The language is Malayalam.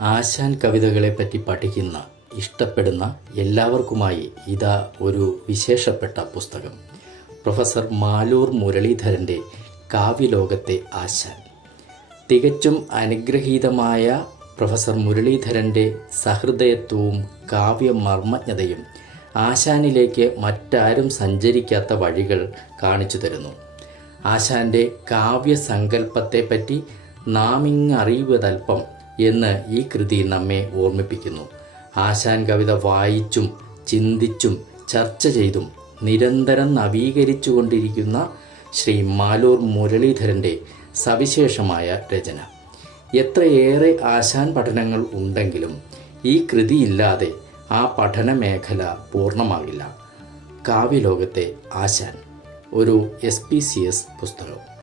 ആശാൻ കവിതകളെ പറ്റി പഠിക്കുന്ന ഇഷ്ടപ്പെടുന്ന എല്ലാവർക്കുമായി ഇതാ ഒരു വിശേഷപ്പെട്ട പുസ്തകം. പ്രൊഫസർ മാലൂർ മുരളീധരന്റെ കാവ്യലോകത്തെ ആശാൻ. തികച്ചും അനുഗ്രഹീതമായ പ്രൊഫസർ മുരളീധരന്റെ സഹൃദയത്വവും കാവ്യമർമ്മജ്ഞതയും ആശാനിലേക്ക് മറ്റാരും സഞ്ചരിക്കാത്ത വഴികൾ കാണിച്ചു തരുന്നു. ആശാന്റെ കാവ്യസങ്കല്പത്തെപ്പറ്റി നാം ഇങ്ങറിയുവതൽപ്പം എന്ന് ഈ കൃതി നമ്മെ ഓർമ്മിപ്പിക്കുന്നു. ആശാൻ കവിത വായിച്ചും ചിന്തിച്ചും ചർച്ച ചെയ്തും നിരന്തരം നവീകരിച്ചുകൊണ്ടിരിക്കുന്ന ശ്രീ മാലൂർ മുരളീധരന്റെ സവിശേഷമായ രചന. എത്രയേറെ ആശാൻ പഠനങ്ങൾ ഉണ്ടെങ്കിലും ഈ കൃതിയില്ലാതെ ആ പഠന മേഖല പൂർണമാകില്ല. കാവ്യലോകത്തെ ആശാൻ. ഒരു എസ് പി സി എസ് പുസ്തകം.